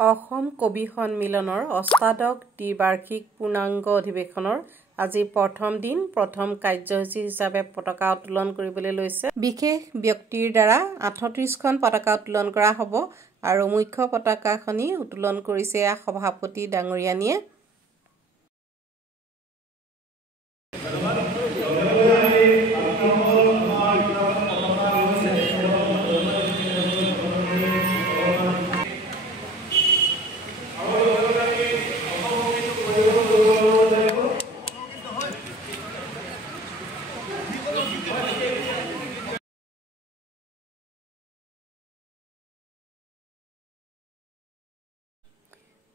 অসম কবি সন্মিলনৰ অষ্টাদশ দ্বিবাৰ্ষিক পূৰ্ণাংগ অধিৱেশনৰ আজি প্ৰথম দিন প্ৰথম কাৰ্যসূচী হিচাপে পতাকা উত্তোলন কৰিবলৈ লৈছে। বিশেষ ব্যক্তিৰ দ্বাৰা ৩৮খন পতাকা উত্তোলন কৰা হ'ব আৰু মুখ্য পতাকাখনি উত্তোলন কৰিছে সভাপতি ডাঙৰীয়ানীয়ে।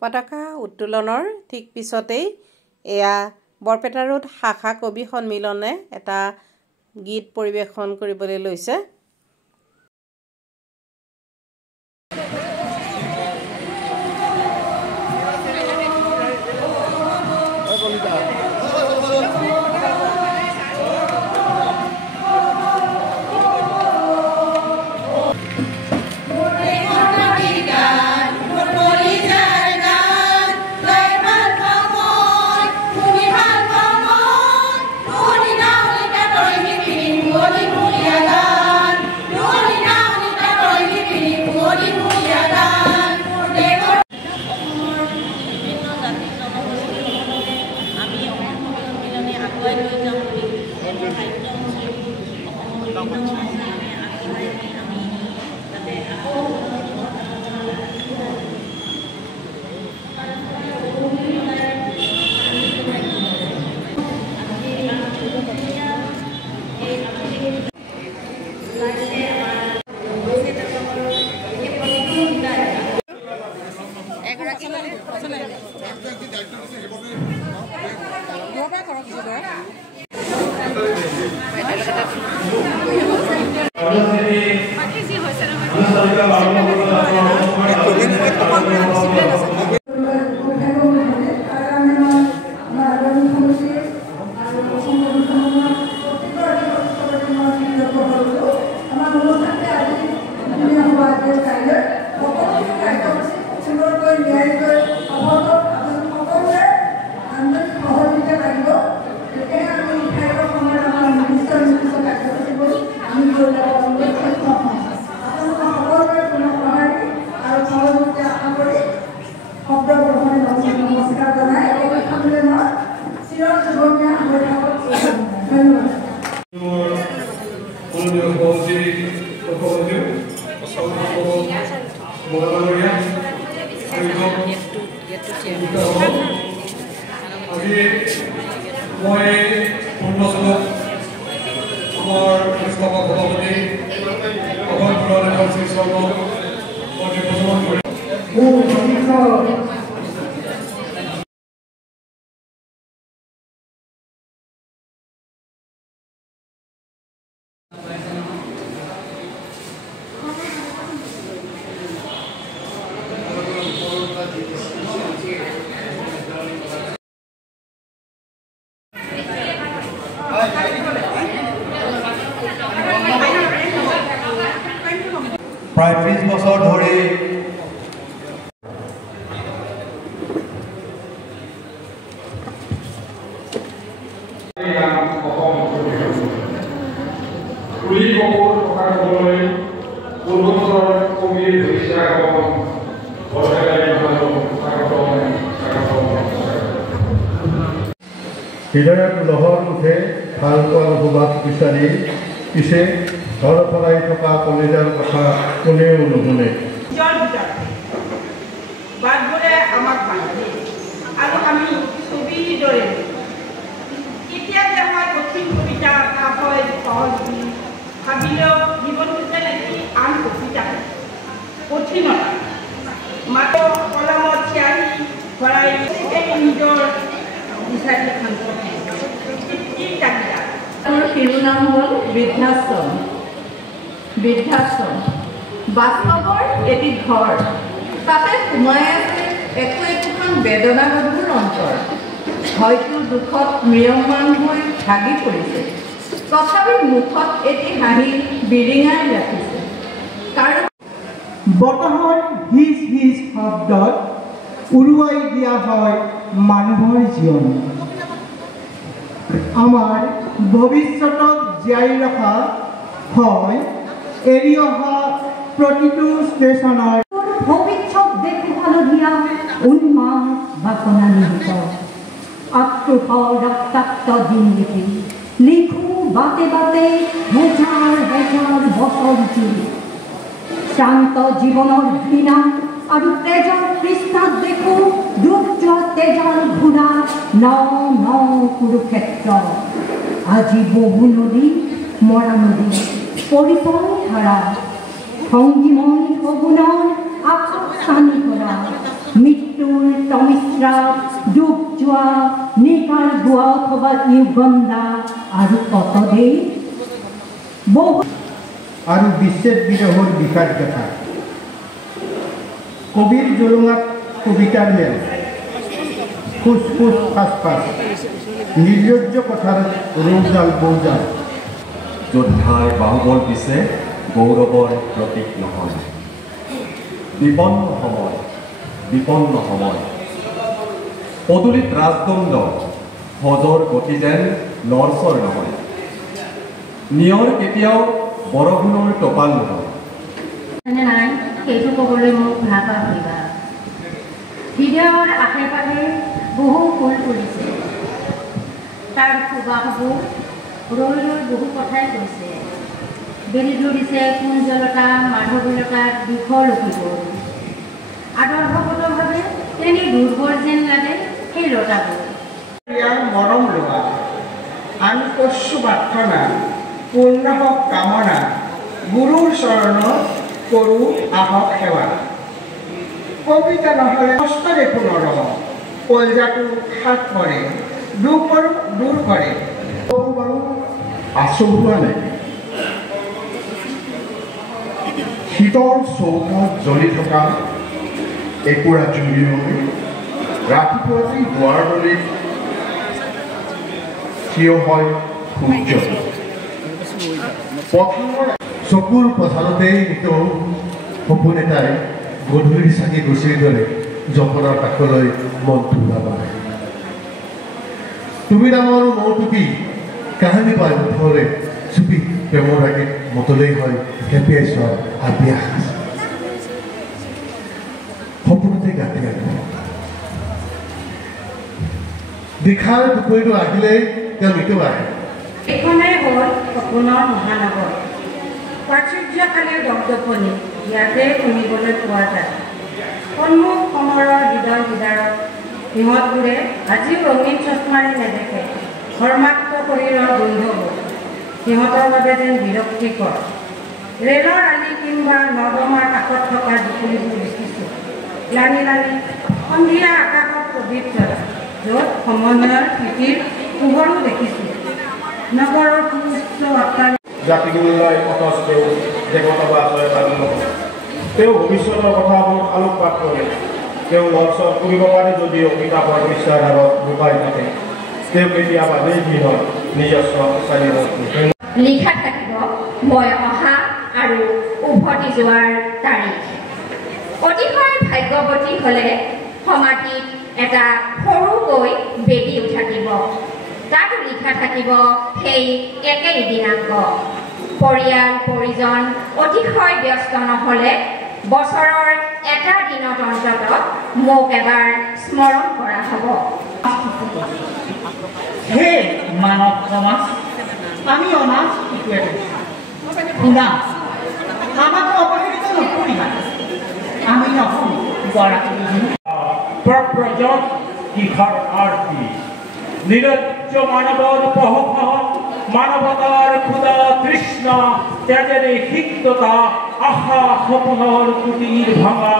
পতাকা উত্তোলনৰ ঠিক পিছতেই এয়া বৰপেটা ৰোড শাখা কবি সন্মিলনে এটা গীত পৰিৱেশন কৰিবলৈ লৈছে। প্ৰায় ৩০ বছৰ ধৰি হৃদয়ত লহৰ উঠে ভাল পোৱাৰ সুবাস বিচাৰি, পিছে ঘৰ পৰাই থকা কলেজৰ কথা কোনেও নুশুনে। বাটবোৰে আমাক বান্ধে আৰু আমি ছবিৰ দৰে কেতিয়া যে হয় কঠিন কবিতা এটা হয় সহজ বুলি ভাবিলেও জীৱনটো তেনেকৈ আন কবিতা কঠিনতা মাত্ৰ কলমত চিয়াহী ভৰাই নিজৰ বিচাৰি শিৰোনাম হ'ল বৃদ্ধাশ্ৰম। বৃদ্ধাশ্ৰম বাস্তৱৰ এটি ঘৰ, তাতে সোমাই আছে একোখন বেদনাগধুৰ অন্তৰ। হয়তো দুখত ম্ৰিয়মান হৈ ভাগি পৰিছে, তথাপি মুখত এটি হাঁহি বিৰিঙাই ৰাখিছে। বতাহৰ হিচ হিচ শব্দত উৰুৱাই দিয়া হয় মানুহৰ জীৱন। আমাৰ ভৱিষ্যতক জীয়াই ৰখা হয় এৰি অহা প্ৰতিটো ষ্টেচনৰ ভৱিষ্যত দেখো হালধীয়া উন্মাদ বাসনা নিহিত আক্ৰোশ ৰক্তাক্ত দিন লিখি লিখো বাটে বাটে হেজাৰ হেজাৰ বছৰ জুৰি শান্ত জীৱনৰ ঘৃণা আৰু তেজৰ তৃষ্ণাত দেখো দুৰ্য তেজৰ ঘোঁৰা ন ন কুৰুক্ষেত্ৰ আজি বহু নদী মৰা নদী পৰিপূৰ্ণ ধাৰা সংগীময় সগুণৰ আকাশ টানি কৰা মৃত্যুৰ তমিশ্ৰা ডুব যোৱা নিকাৰ গোৱা অথবা ইউগণ্ডা আৰু কতদেই বহু আৰু বিচ্ছেদ বিৰহৰ বিষাদ কথা কবিৰ জোলঙাত কবিতাৰ মেল ফুচ ফুচ ফাঁচ ফাঁচ নিৰ্লজ্জ কথাৰ ৰৌজাল বৌজাল যোদ্ধাৰ বাহুবল পিছে গৌৰৱৰ প্ৰতীক নহয় বিপন্ন সময় পদূলিত ৰাজদণ্ড হজৰ গতি যেন লৰচৰ নহয় নিয়ৰ কেতিয়াও বৰষুণৰ টপাল নহয় নাই সেইটো ক'বলৈ মোক নাপাহৰিবা হৃদয়ৰ আশে পাশে বহু ফুল ফুলিছে তাৰ সুবাসবোৰ ৰৈ ৰৈ বহু কথাই কৈছে বেলি ধৰিছে কুঞ্জলতা মাধৱীলতাৰ বিফল অভিবোৰ আদৰ্শগতভাৱে তেনে দুৰ্বল যেন লাগে সেই লতাবোৰ মৰম লোৱা আন কচু প্ৰাৰ্থনা পূৰ্ণ হওক কামনা গুৰুৰ চৰণত কৰোঁ আহক সেৱা কবিতা নহ'লে কষ্ট দেখোঁ নৰম কলজাটো হাত পৰে দূৰ কৰে বাৰু আচহুৱা নাই শীতৰ চৌকাত জ্বলি থকা একুৰা জুই ৰাতিপুৱাতেই দুৱাৰ দলিত থিয় হয় সূৰ্য পথাৰৰ চকুৰ পথাৰতেই নিতৌ সপোন এটাই গধূলিৰ চাকি গছিৰ দৰে জপনৰ কাষলৈ মনটো নাবাঢ়ে তুমি নামৰ মৌটুকি কাহিনী পায় মুঠৰে চুপি প্ৰেমৰ আগে মতলেই হয় খেপিয়াই চোৱা হাবিয়া সপোনতে গাঁঠি আনো নিশাৰ টোপনিটো আহিলেই তেওঁ মৃত্যু আহে এইখনেই হ'ল সপোনৰ মহানগৰ প্ৰাচুৰ্যশালীৰ দপদপনি ইয়াতে শুনিবলৈ পোৱা যায় সন্মুখ সমৰৰ হৃদয় বিদাৰক সিহঁতবোৰে আজিও ৰঙীন চশমাৰে নেদেখে ধৰ্মাত্ম শৰীৰৰ গোন্ধবোৰ সিহঁতৰ বাবে যেন বিৰক্তিকৰ ৰেলৰ আলি কিংবা নৰ্দমাৰ কাষত থকা জুপুৰিবোৰ দেখিছোঁ লানি লানি সন্ধিয়া আকাশত পবিত্ৰতা য'ত সমন্বয়ৰ স্মৃতিৰ পোহৰো দেখিছোঁ নগৰৰ সুউচ্চ অট্টালিকা জাতিগুৰুলৈ অথচ তেওঁ দেৱতাবাদ তেওঁ ভৱিষ্যতৰ কথাবোৰ আলোকপাত কৰে তেওঁ লৰচৰ কৰিব পাৰে যদিও কিতাপৰ বিশ্বাধাৰত লুকাই থাকে তেওঁ কেতিয়াবা নিৰ্ভীক হয় নিজস্ব লিখা থাকিব মই অহা আৰু উভতি যোৱাৰ তাৰিখ অতিশয় ভাগ্যৱতী হ'লে সমাধিত এটা সৰুকৈ বেদী উঠাকিব তাত লিখা থাকিব সেই একেই দিনাংক পৰিয়াল পৰিজন অতিশয় ব্যস্ত নহ'লে বছৰৰ এটা দিনত অন্তত মোক এবাৰ স্মৰণ কৰা হ'ব হে মানৱ সমাজ আমি অনাজ শুনা আমাক অপহৃত নকৰিবা আমি নহ'ম গৰাকী প্ৰপ্ৰজত কিহৰ আৰতি নিৰজ্জ মানবৰ প্ৰহসন মানবতাৰ ক্ষুদা তৃষ্ণা ত্যাগেৰ সিক্ততা আশা সপনৰ কুটিৰ ভাঙা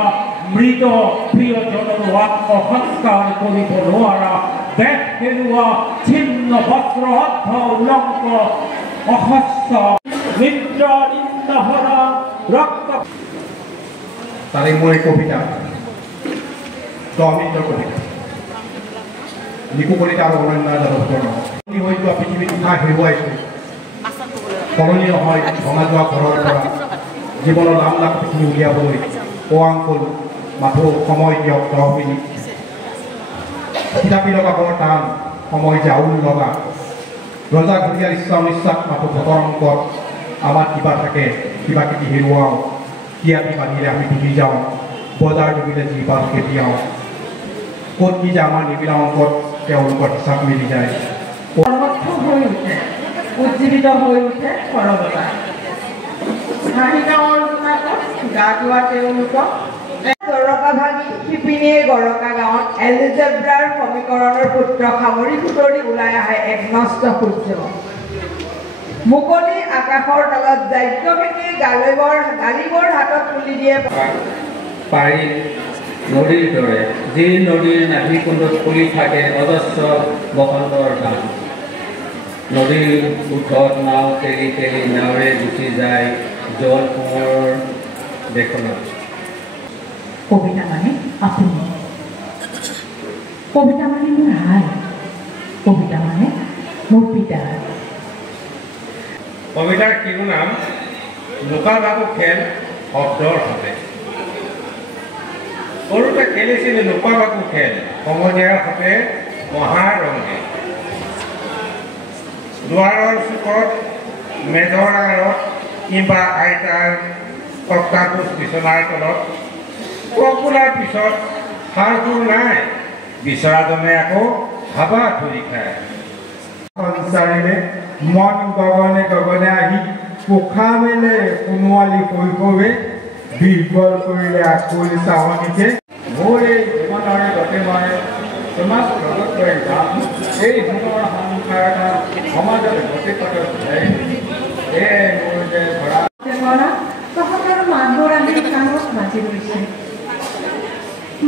মৃত প্ৰিয়জনৰ আত্মসংস্কাৰ কৰিব নোৱাৰা বেগ হেৰুৱা ছিন্ন বস্ত্ৰবদ্ধ উলংক অহস্য নিদ্ৰা নিন্দহৰা ৰক্ত তাৰে মোৰ এই কবিতা দমিত কবিতা নিকু কবিতা আৰু অনন্য হৈ যোৱা পৃথিৱীত উঠা হেৰুৱাইছোঁ সলনি নহয় ভঙা যোৱা ঘৰৰ পৰা জীৱনৰ লাম লাখ পৃথিৱী উলিয়াবলৈ পোৱাংকুল মাথো সময় দিয়ক 10 মিনিট কিতাপী লগাবৰ টান সময় জাউল লগা ৰজা ঘূৰিয়াৰ ইচ্ছা অনিচ্ছাক মাথো ভোটৰ অংকত আমাৰ কিবা থাকে কিবা কিবি হেৰুৱাওঁ কিয়াতি বান্ধিলে আমি ডুবি যাওঁ বজাৰ ডুবিলে যি পাওঁ কেতিয়াও ক'ত কি যে আমাৰ নিবিলা অংকত তেওঁলোকৰ হিচাপ মিলি যায় হৈ উঠে উজ্জীৱিত হৈ উঠে সৰলতা হাঁহি গাঁৱৰ গা ধোৱা তেওঁলোকক গৰকা ভাগি শিপিনীয়ে গৰকা গাঁৱত এলজেব্ৰাৰ সমীকৰণৰ সূত্ৰ সামৰি সুতৰি ওলাই আহে এক নষ্ট সূৰ্য মুকলি আকাশৰ তলত যাজ্ঞভেদী গালিবৰ হাতত তুলি দিয়ে পাৰি নদীৰ দৰে যি নদীৰ নাভিকুণ্ডত ফুলি থাকে অজস্ৰ বসন্তৰ গান নদীৰ ওঠত নাও তেৰি তেৰি নাৱেৰে গুচি যায় জল কোঁৱৰৰ দেশলৈ কবিতা মানে আপুনি কবিতা মানে মোৰ হাই কবিতা মানে মোৰ পিতা কবিতাৰ শিৰোনাম লুকা ভাকু খেল শব্দৰ সতে সৰুতে খেলিছিলোঁ লুকা ভাকু খেল সমনীয়াৰ সতে মহাৰঙে দুৱাৰৰ চুকত মেজৰ আঁৰত কিম্বা আইতাৰ তক্তাটোচ বিচনাৰ তলত ককুলাৰ পিছত সাৰ সুৰ নাই বিচৰাজনে আকৌ হাবা ধৰি খায় সঞ্চাৰিলে মন গগনে গগনে আহি পোখা মেলে সোণোৱালী শৈশৱে বিৰ্বল কৰিলে আকুল চাৱনীকে মোৰ এই জীৱনৰে গতে মই তোমাক লগত লৈ যাম এই ধৰণৰ সংসাৰ এটা সমাজত গতি পথত যায় মোৰ যে ধৰা তহঁতৰ মাতবোৰ আজি কাণত বাজি গৈছে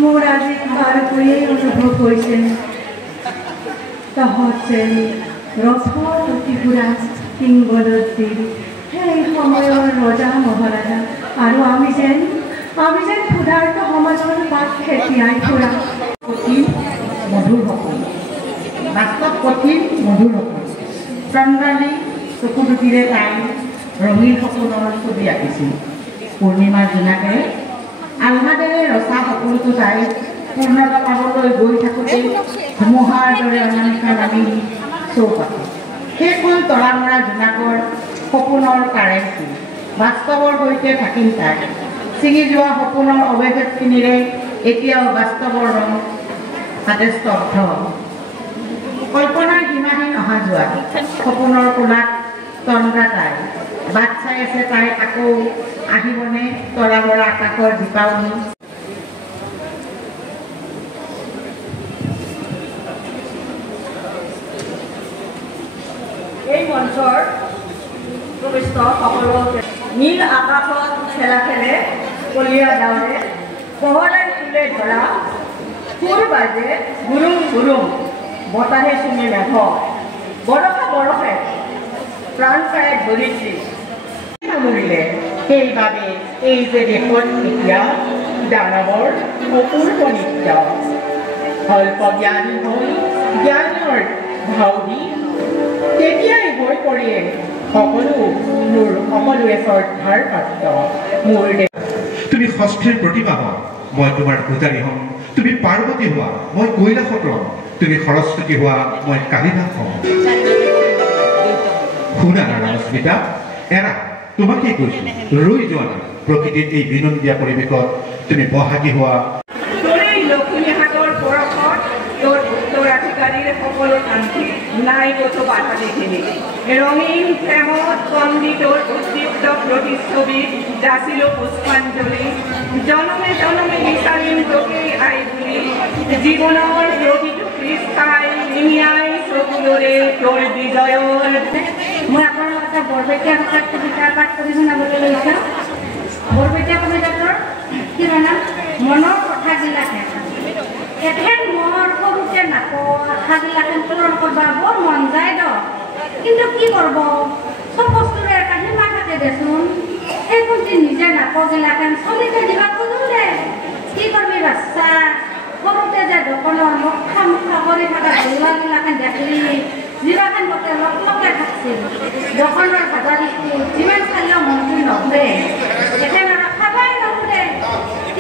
মোৰ আজি পাৰ কৰিয়েই অনুভৱ হৈছে তহঁত যেন ৰথৰ অতিপুৰা কিংবদন্তীৰ সেই সময়ৰ ৰজা মহাৰাজা আৰু আমি যেন ক্ষুধাৰ্ত সমাজৰ পাত খেতিয়াই ফুৰা কঠিন মধুৰ সপোন বাস্তৱ কঠিন মধুৰ সপোন চন্দ্ৰালী চকু দুটিৰে তাই ৰঙীন সপোনৰ ছবি আঁকিছিল পূৰ্ণিমাৰ জোনাকে আহ্লাদেৰে ৰচা সপোনটো তাই পূৰ্ণতা পাবলৈ গৈ থাকোঁতে ধুমুহাৰ দৰে অনামিকা নামি চৌপাশে সেইখন তৰা মৰা জোনাকৰ সপোনৰ কাৰেঞ্চি বাস্তৱৰ সৈতে থাকিল তাই ছিঙি যোৱা সপোনৰ অৱশেষখিনিৰে এতিয়াও বাস্তৱৰ ৰং তাতে স্তব্ধ কল্পনাৰ সীমাহীন অহা যোৱা সপোনৰ কোলাত তন্দ্ৰা তাই বাট চাই আছে তাই আকৌ আহিবনে তৰা মৰা আকাশৰ দীপাৱলী এই মঞ্চৰ উপবিষ্ট সকলো নীল আকাশত খেলা খেলে কলীয়া ডাৱৰে পোহৰাই তুলে ধৰা সুৰ বাজে গুৰুং গুৰুং বতাহে চুমে মেঘ বৰষা বৰষে প্ৰাণ পায় ধৰিত্ৰী সামৰিলে সেইবাবে এই যে দেশত এতিয়া দানৱৰ অপূৰ্ব নৃত্য অল্প জ্ঞানী হৈ জ্ঞানৰ ভাও দি তেতিয়াই হৈ পৰিয়ে সকলোৱে শ্ৰদ্ধাৰ পাত্ৰ মোৰ তুমি ষষ্ঠীৰ প্ৰতিমা হোৱা মই তোমাৰ পূজাৰী হ'ম তুমি পাৰ্বতী হোৱা মই কৈলাসত ৰম তুমি সৰস্বতী হোৱা মই কালিদাস হ'ম শুনা না ৰশ্মিতা এৰা তোমাকেই কৈছো ৰৈ যোৱা নাই প্ৰকৃতিৰ এই বিনন্দীয়া পৰিৱেশত তুমি বহাগী হোৱা সকলো শান্তি নাই কতো বাধা দেখিনি ৰঙীন প্ৰেমত কন্দিত উদ্দীপ্ত প্ৰতিচ্ছবি যাচিলো পুষ্পাঞ্জলি জনমে জনমে বিচাৰিম তোকেই আই বুলি জীৱনৰ প্ৰতিটো পৃষ্ঠাই নিমিয়াই চকুৰে তোৰ বিজয়ৰ মই আপোনালোক এটা বৰপেটীয়া ভাষাত কবিতা পাঠ কৰি শুনাবলৈ লৈছোঁ বৰপেটীয়া কবিতাটোৰ কি নাম মনৰ কথাবিলাকে এথেন মোৰ সৰুতে নাকো আশাগিলাখান পূৰণ কৰিব বৰ মন যায় দ কিন্তু কি কৰিব চব বস্তুৰে এটা সীমা থাকে দেচোন সেইখন নিজে নাকগিলাখান চলিতে দিবা খোজোলে কি কৰিবি বাচ্চা সৰুতে যে দোকানৰ মুখা মুখা কৰি থকা গৰুৱাগিলাখান দেখলি যিবাখান গোটেই লগে থাকছিল দোকানৰ ভাজা দিছিল যিমান চালেও মনটো নভৰে এথেন আৰু খাবাই নভৰে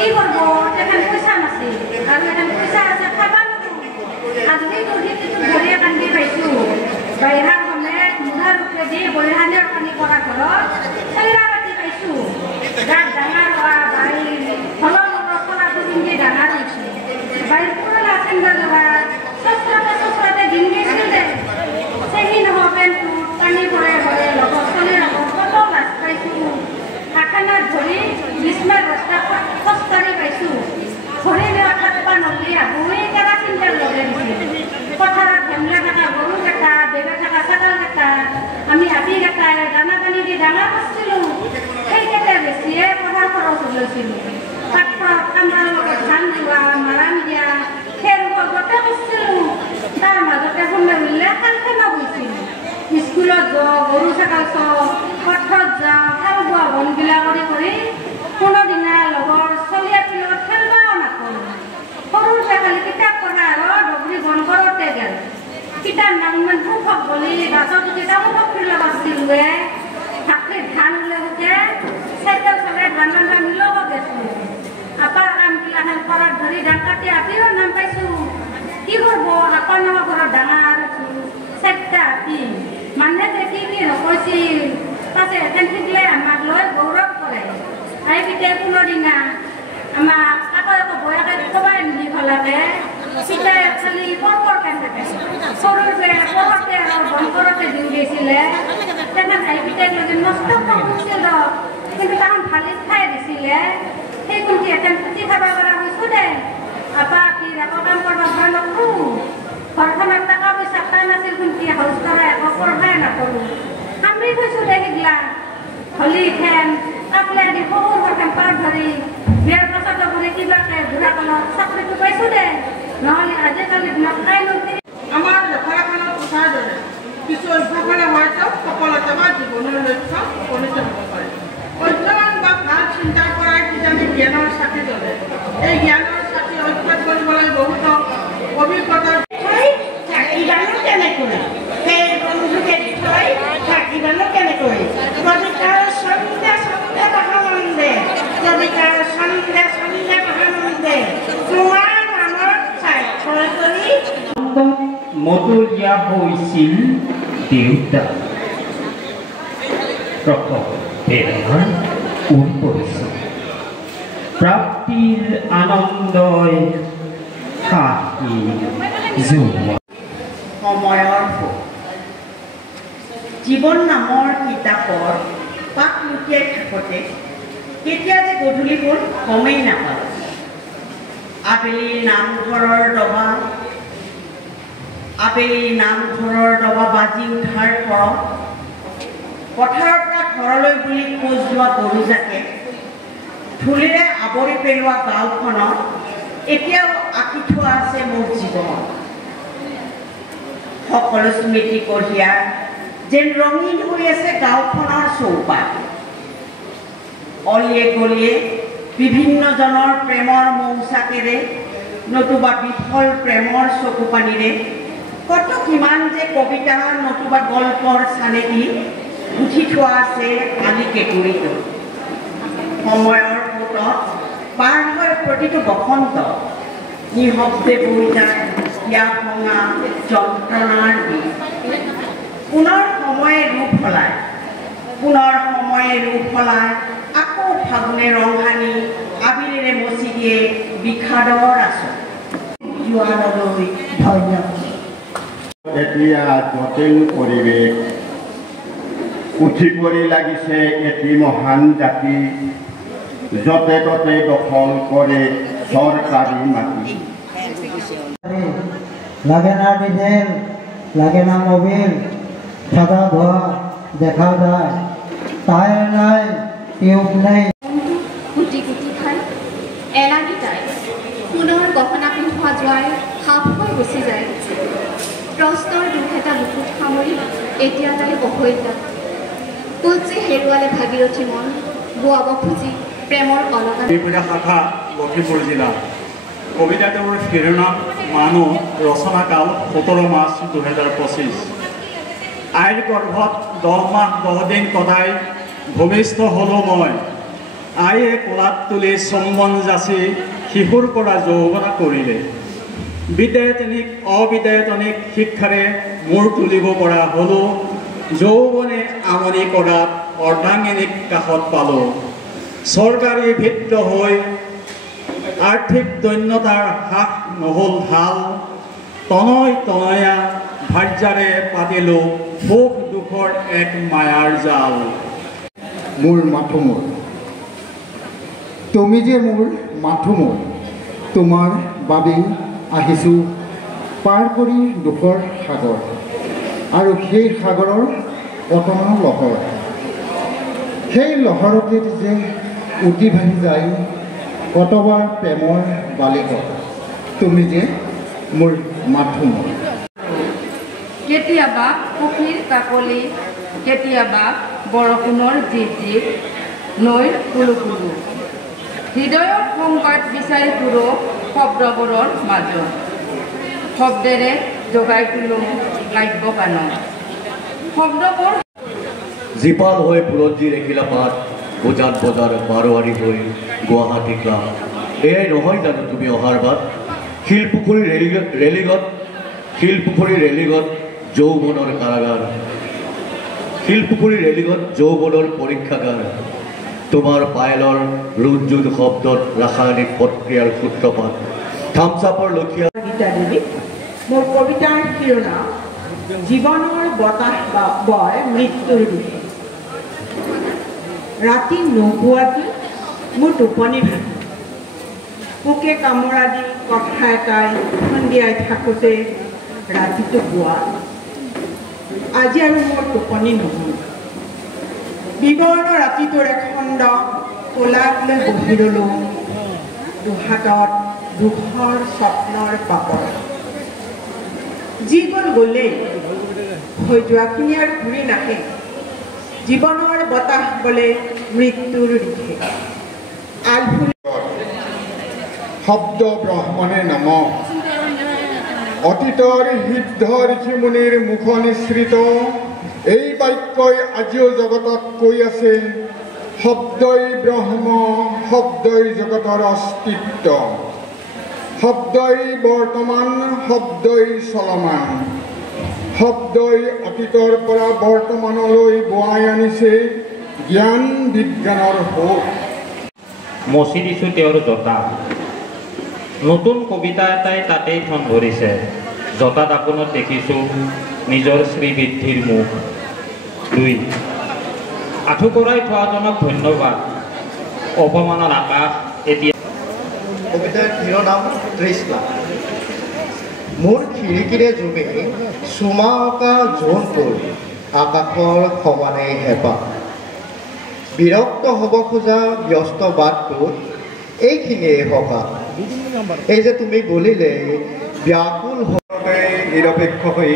কি করব এখন পয়সা আছে আর এখন পয়সা আছে খাবার আজকে তো দিতে তো ঘরে কান্দি পাইছো বাইরা হলে মুধার উপরে দিয়ে বইহানের পানি করা করো সেরা বাতি পাইছো গাছ ডাঙার হওয়া বাই হলো রসলা দুদিন দিয়ে ডাঙার হয়েছে বাইর পুরোলা সেন্দার হওয়া সস্তাতে দিন গেছিল সেই নহবেন পানি পরে হলে লগত চলে রাখো কত মাছ পাইছো আখানার ধরি গ্রীষ্মের রাস্তা খোঁজকাঢ়ি পাইছো ঘরে নেওয়া থাকবা নলিয়া বই কেনা চিন্তার লগে দিছে পথাৰত ভেমলা থাকা গরু কেটা বেগে থাকা ছাগল কেটা আমি আপি কেটাই দানা পানী দি ডাঙৰ কৰিছিলো সেইকেইটা বেছিয়ে পথাৰ খৰচ লৈছিলো কামৰাৰ লগত ধান ৰোৱা মাৰাণ দিয়া খেৰ গোটেই কৰিছিলো তাৰ মাজতে শুনে মিলে কালখানা গৈছিলো স্কুলত যাওঁ গৰু ছাগল চাওঁ পথাৰত যাওঁ হাল বোৱা বনবিলাক কৰি কোনোদিনা লগৰ চলিয়াৰ লগত খেলবাও নকৰোঁ সৰুতে খালি কিতাপ পঢ়া আৰু ডগৰি বন কৰোঁতে গেল কিতাপ নামমান সুখক বুলি গাছত উঠি তামোলক ফিৰিব পাৰছিলোৱে ভাকৰি ধান ওলাওঁতে চাইকেল চলাই ধান ৰান্ধা মিলব গৈছোঁ আপাৰ কামগিলাখান কৰাত ধৰি ধান কাটি আপিও নাম পাইছোঁ কি কৰিব আপা নামৰ ঘৰত ডাঙৰ চাৰিটা আপি মানুহে দেখি কি নকৈছিল পাছে এথেন শিকিলে আমাক লৈ গৌৰৱ কৰে আইপিতে কোনোদিনা আমাক আকৌ বয়াকে ক'বাই নিদি ফলাকে চিতাই খালি পৰপৰকৈ থাকে সৰুতে পঢ়তে আৰু বন কৰোঁতে দিন গৈছিলে তেনে আইপিতে যদি নষ্ট কৰিছিল কিন্তু তাহোন ভালি খাই দিছিলে সেই কোনটি এথেন পুতি খাব পৰা হৈছোঁ দে আপা কি একো কাম কৰিব ভয় নকৰোঁ ঘৰখনত টকা পইচা পাই নাছিল কোনটি হাউচ কৰা একো পঢ়াই নকৰোঁ আমি থৈছোঁ দে সেইগিলা হলি খেন কাপলে দি সৰু ঘৰখন পাৰ ধৰি বিয়াৰ পাছতো কৰি কিবাকে বুঢ়া কালত চাকৰিটো পাইছোঁ দে নহ'লে আজিকালি দিনত খাই নথি আমাৰ লেখাখনত উঠাৰ দৰে কিছু অভ্যাসৰে হয়তো সফলতা বা জীৱনৰ লক্ষ্য উপনীত হ'ব পাৰে অধ্যয়ন বা ভাল চিন্তা কৰাই কিজানি জ্ঞানৰ চাকি জ্বলে এই জ্ঞানৰ চাকি অধ্যয়ন কৰিবলৈ বহুতো অভিজ্ঞতা থাকিবানো কেনেকৈ সেই বন্ধুকে দি থৈ থাকিবানো কেনেকৈ কবিতাৰ সন্ধ্যা সন্ধ্যা মহানন্দে কবিতাৰ সন্ধ্যা সন্ধ্যা মহানন্দে তোমাৰ নামৰ স্বাক্ষৰ কৰি মতলীয়া হৈছিল দেউতা প্ৰথম প্ৰেৰণাৰ পৰিছে প্ৰাপ্তিৰ আনন্দই হাঁহি জোৱা সময়ৰ জীৱন নামৰ কিতাপৰ পাঠ লুটিয়াই থাকোঁতে কেতিয়া যে গধূলি হ'ল গমেই নাপালোঁ আবেলি নামঘৰৰ ডবা বাজি উঠাৰ পৰত পথাৰৰ পৰা ঘৰলৈ বুলি খোজ লোৱা গৰুজাকে ধূলিৰে আৱৰি পেলোৱা গাঁওখনত এতিয়াও আঁকি থোৱা আছে মোৰ জীৱনত সকলো স্মৃতি কঢ়িয়াই যেন ৰঙীন হৈ আছে গাঁওখনৰ চৌপাশ অলিয়ে গলিয়ে বিভিন্নজনৰ প্ৰেমৰ মৌচাকেৰে নতুবা বিফল প্ৰেমৰ চকু পানীৰে কত কিমান যে কবিতা নতুবা গল্পৰ চানেকি উঠি থোৱা আছে আলি কেঁকুৰিটো সময়ৰ সোঁতত পাৰ হয় প্ৰতিটো বসন্ত নিঃশব্দে বৈ যায় হিয়া ভঙা যন্ত্ৰণাৰ বিষ পুনৰ সময়ে ৰূপ সলায় আকৌ ফাগুনে ৰং সানি আবিৰেৰে মচি দিয়ে বিষাদৰ আচল যোৱালৈ ধন্যবাদ এতিয়া জটিল পৰিৱেশ উঠি পৰি লাগিছে এটি মহান জাতি য'তে ত'তে দখল কৰে চৰকাৰী মাটি লাগে না ডিজেল লাগে না মোবিল সাদা ধোয়া দেখা যায় টায়ার নাই টিউব নেই গুটি গুটি খাই এলাগি যায় পুনৰ গহনা পিন্ধোৱা যোৱাই সাপ হৈ গুচি যায় প্ৰশ্নৰ দুখ এটা বুকুত সামৰি এতিয়া তাই অহৈতা ক'ত যে হেৰুৱালে ভাগীৰথী মন বোৱাব খুজি প্ৰেমৰ অলকা শাখা লখিমপুৰ জিলা কবিতাটোৰ শিৰোনাম মানুহ ৰচনাকাল 17 মাৰ্চ 2025 আইৰ গৰ্ভত 10 মাহ 10 দিন কটাই ভূমিষ্ঠ হ'লো মই আয়ে কোলাত তুলি চম্বন যাচি শিশুৰ পৰা যৌৱনা কৰিলে বিদ্যায়তনিক অবিদ্যায়তনিক শিক্ষাৰে মূৰ তুলিব পৰা হলো যৌৱনে আমনি কৰাত অৰ্ধাংগিনীক কাষত পালো চৰকাৰী ভিত্ৰ হৈ আৰ্থিক দৈন্যতাৰ হ্ৰাস নহ'ল ঢাল তনয় তনয়া ভাৰ্যাৰে পাতিলো সুখ দুখৰ এক মায়াৰ জাল মোৰ মাথো মোৰ তুমি যে মোৰ মাথো মোৰ তোমাৰ বাবেই আহিছোঁ পাৰ কৰি দুখৰ সাগৰ আৰু সেই সাগৰৰ অতনা লহৰ সেই লহৰতে যে উটি ভাহি যায় কতবাৰ প্ৰেমৰ বালিকত তুমি যে মোৰ মাথো মোৰ কেতিয়াবা পুখুৰীৰ কাকলি কেতিয়াবা বৰষুণৰ জিপ জিপ নৈৰ কুলু কুলু হৃদয়ত সংকট বিচাৰি ফুৰো শব্দবোৰৰ মাজত শব্দেৰে জগাই তোলো কাব্য গান শব্দবোৰ জীপাল হৈ বুৰঞ্জীৰ এখিলা পাত বজাত বজাৰ বাৰোৱাৰী হৈ গুৱাহাটী ক্লাব এয়াই নহয় জানো তুমি অহাৰ বাট শিলপুখুৰী ৰেলিগত যৌৱনৰ কাৰাগাৰ শিলপুখুৰী ৰেলিগত যৌৱনৰ পৰীক্ষাগাৰ তোমাৰ পায়েলৰ ৰুণজুণ শব্দত ৰাসায়নিক প্ৰক্ৰিয়াৰ সূত্ৰপাত থামচাপৰ লক্ষীয়া গীতা দেৱী মোৰ কবিতাৰ শিৰোনাম জীৱনৰ বতাহ বয় মৃত্যুৰ দিশে ৰাতি নোপোৱাকৈ মোৰ টোপনি ভাঙি পোকে কামোৰা দি কথা এটাই সন্ধিয়াই থাকোঁতে ৰাতিটো পুৱা আজি আৰু মোৰ টোপনি নহ'ল বিবৰ্ণ ৰাতিটোৰ এখণ্ড কোলাত লৈ বহি ৰ'লো দুহাতত দুখৰ স্বপ্নৰ পাপৰ যি গ'ল গ'লেই হৈ যোৱাখিনি আৰু ঘূৰি নাহে জীৱনৰ বতাহ বলে মৃত্যুৰ দিশে শব্দ ব্ৰহ্মণে নম অতীতৰ সিদ্ধ ঋষিমুনিৰ মুখ নিঃসৃত এই বাক্যই আজিও জগতত কৈ আছে শব্দই ব্ৰহ্ম শব্দই জগতৰ অস্তিত্ব শব্দই বৰ্তমান শব্দই চলমান শব্দই অতীতৰ পৰা বৰ্তমানলৈ বোৱাই আনিছে জ্ঞান বিজ্ঞানৰ সুখ মচি দিছোঁ তেওঁৰ জোতা নতুন কবিতা এটাই তাতেই ঠন ধৰিছে জোতাত আপোনত দেখিছোঁ নিজৰ শ্ৰীবৃদ্ধিৰ মুখ 2 আঁঠু কৰাই থোৱাজনক ধন্যবাদ অপমানৰ আকাশ এতিয়া কবিতাৰ শিৰোনাম তৃষ্ণা মোৰ খিৰিকীৰে জুমি চুমা অঁকা জোনবোৰ আকাশৰ সমানে হেঁপাহ বিৰক্ত হ'ব খোজা ব্যস্ত বাটটোত এইখিনিয়ে সকাহ এই যে তুমি বলিলে ব্যাকুল হতে নিৰপেক্ষ হৈ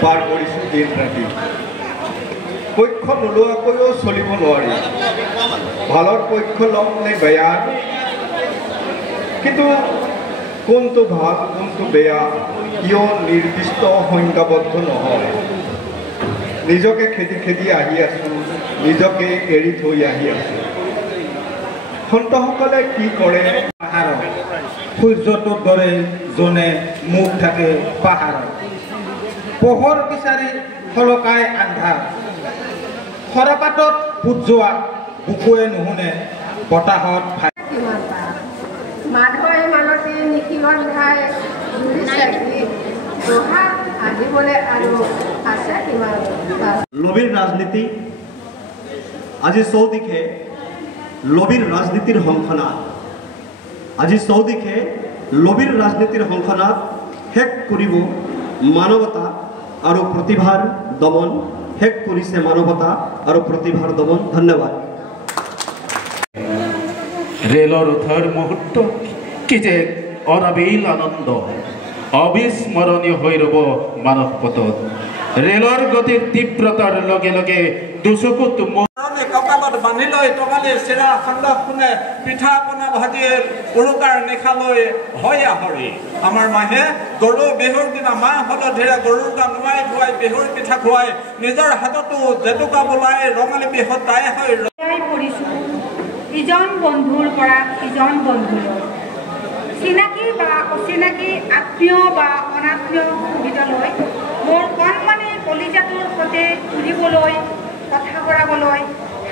পাৰ কৰিছোঁ দিন ৰাতি পক্ষ নোলোৱাকৈও চলিব নোৱাৰি ভালৰ পক্ষ ল'ম নে বেয়াৰ কিন্তু কোনটো ভাল কোনটো বেয়া কিয় নিৰ্দিষ্ট সংজ্ঞাবদ্ধ নহয় নিজকে খেদি খেদি আহি আছোঁ নিজকে এৰি থৈ আহি আছোঁ সন্তসকলে কি কৰে পাহাৰত সূৰ্যটোৰ দৰে জনে মুখ থাকে পাহাৰত পোহৰ বিচাৰি সলকাই আন্ধাৰ খৰাপাতত ফুট যোৱা বুকুৱে নুশুনে বতাহত মাধৈ মালতী নিশি বন্ধাই আহিবলৈ আৰু আছে কিমান লবিৰ ৰাজনীতি আজি চৌদিশে লবিৰ ৰাজনীতিৰ সংসনাত আজি চৌদিশে লবিৰ ৰাজনীতিৰ সংসনাত শেষ কৰিব মানৱতা আৰু প্ৰতিভাৰ দমন শেষ কৰিছে মানৱতা আৰু প্ৰতিভাৰ দমন ধন্যবাদ ৰেলৰ উঠাৰ মুহূৰ্ত কি যে অনাবিল আনন্দ অবিস্মৰণীয় হৈ ৰ'ব মানৱ পথত ৰেলৰ গতিৰ তীব্ৰতাৰ লগে লগে দুচকুত কপালত বান্ধি লৈ টঙালি চিৰা সান্দহ খুন্দে পিঠা পনা ভাজি উৰুকাৰ নিশালৈ হয় আহৰি আমাৰ মাহে গৰু বিহুৰ দিনা মাহ হালধিৰে গৰুৰ গা নোৱাই ধুৱাই বিহুৰ পিঠা খুৱাই নিজৰ হাততো জেতুকা বোলাই ৰঙালী বিহুত তাই হৈ পৰিছোঁ ই ইজন বন্ধুৰ পৰা ইজন বন্ধুলৈ চিনাকি বা অচিনাকি আত্মীয় বা অনাত্মীয় সুবিধালৈ মোৰ কণমানি কলিজাটোৰ সৈতে ফুৰিবলৈ কথা কৰাবলৈ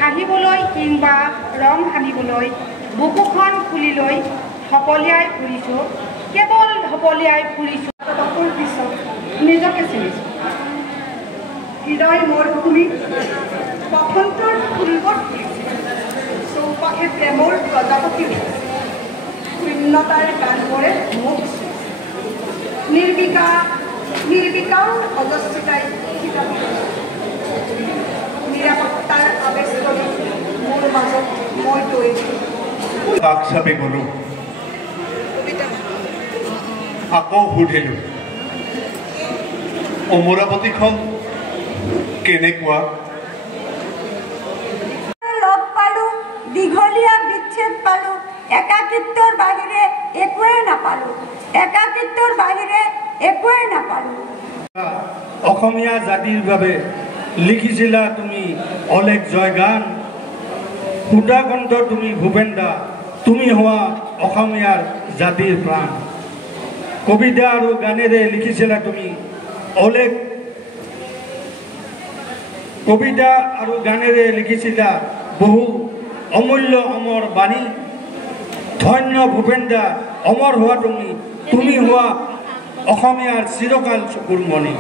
হাঁহিবলৈ কিংবা ৰং সানিবলৈ বুকুখন খুলি লৈ সকলিয়াই ফুৰিছোঁ কেৱল সকলিয়াই ফুৰিছোঁ বছৰ পিছত নিজকে চিনিছোঁ হৃদয় মোৰ ভূমি বসন্তৰ ফুলবোৰ চৌপাশে প্ৰেমৰ প্ৰজাপতি শূন্যতাৰ গানবোৰে মোক নিৰ্বিকাৰ অজস্ৰিতাই নিৰাপত্তাৰ আৱেশ কৰি মোৰ মাজত মই দৌৰিছোঁ কাষ চাপি গ'লোঁ আকৌ সুধিলোঁ অমৰাৱতীখন কেনেকুৱা লগ পালোঁ দীঘলীয়া বিচ্ছেদ পালোঁ একাকিত্বৰ বাহিৰে একোৱে নাপালোঁ অসমীয়া জাতিৰ বাবে লিখিছিলা তুমি অলেখ জয়গান সুধাকণ্ঠ তুমি ভূপেন দা তুমি হোৱা অসমীয়াৰ জাতিৰ প্ৰাণ কবিতা আৰু গানেৰে লিখিছিলা তুমি অলেখ কবিতা আৰু গানেৰে লিখিছিলা বহু অমূল্য অমৰ বাণী ধন্য ভূপেন দা অমৰ হোৱা তুমি হোৱা অসমীয়াৰ চিৰকাল চকুৰ মণি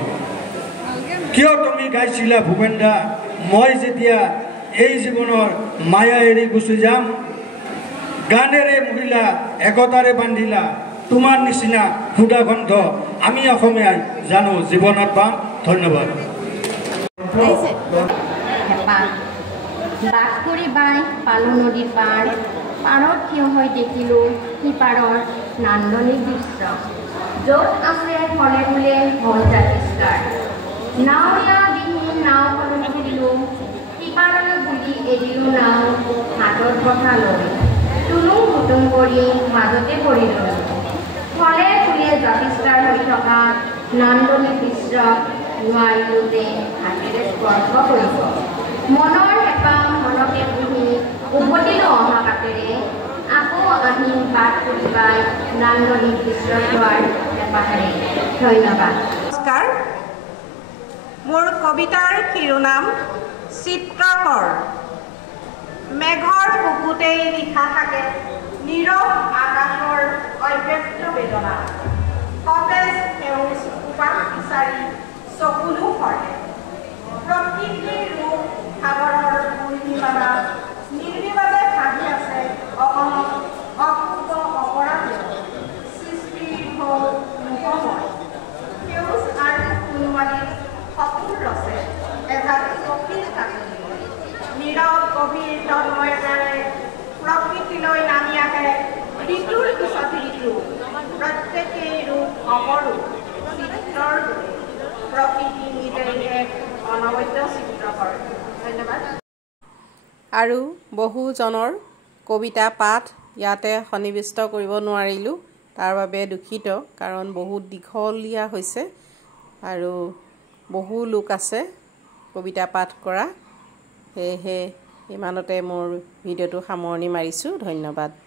কিয় তুমি গাইছিলা ভূপেন দা মই যেতিয়া এই জীৱনৰ মায়া এৰি গুচি যাম গানেৰে মহিলা একতাৰে বান্ধিলা তোমাৰ নিচিনা সুধাকণ্ঠ আমি অসমীয়াই জানো জীৱনত পাম ধন্যবাদ বাস কৰি বাই পালো নদীৰ পাৰত থিয় হৈ দেখিলোঁ সিপাৰৰ নান্দনিক দৃশ্য য'ত আছে ফলে ফুলে হ'ল জাতিষ্কাৰ নাৱৰীয়া বিহীন নাওখনত ঘূৰিলোঁ সিপাৰলৈ বুলি এৰিলোঁ নাও হাতত কথা লৈ তুলুং ভুতুং কৰি মাজতে পৰিলোঁ ফলে ফুলে জাতিষ্কাৰ হৈ থকা নান্দনিক দৃশ্য নোৱাৰিলোঁ যে হাতেৰে স্পৰ্শ কৰিব মনৰ হেঁপাহ মনতে পুহি উভতিলোঁ অহা বাটেৰে আকৌ আহিম বাট কৰিবাই নান্দনিক দৃশ্য চোৱাৰ হেঁপাহেৰে ধন্যবাদ নমস্কাৰ মোৰ কবিতাৰ শিৰোনাম চিত্ৰকৰ মেঘৰ বুকুতেই লিখা থাকে নীৰৱ আকাশৰ অব্যক্ত বেদনা সতেজ সেউজ উপাস বিচাৰি চকুলো সৰে প্ৰকৃতিৰ ৰূপ সাগৰৰ পূৰ্ণিমালা নিৰ্বিবাদে ভাহি আছে অপূৰ্ব অপৰাধ সৃষ্টিৰ ঢৌ মুখময় সেউজ আৰু ফুলমালিৰ সপোন ৰচে এজাক চকীৰ কাটি নীৰৱ গভীৰ তন্ময়তাৰে প্ৰকৃতিলৈ নামি আহে ঋতুৰ পিছত ঋতু প্ৰত্যেকেই ৰূপ অপৰূপ চিত্ৰৰ প্ৰকৃতি নিজেই এক অনবদ্য চিত্ৰকৰ ধন্যবাদ আৰু বহুজনৰ কবিতা পাঠ ইয়াতে সন্নিৱিষ্ট কৰিব নোৱাৰিলোঁ তাৰ বাবে দুখিত কাৰণ বহুত দীঘলীয়া হৈছে আৰু বহু লোক আছে কবিতা পাঠ কৰা সেয়েহে ইমানতে মোৰ ভিডিঅ'টো সামৰণি মাৰিছোঁ ধন্যবাদ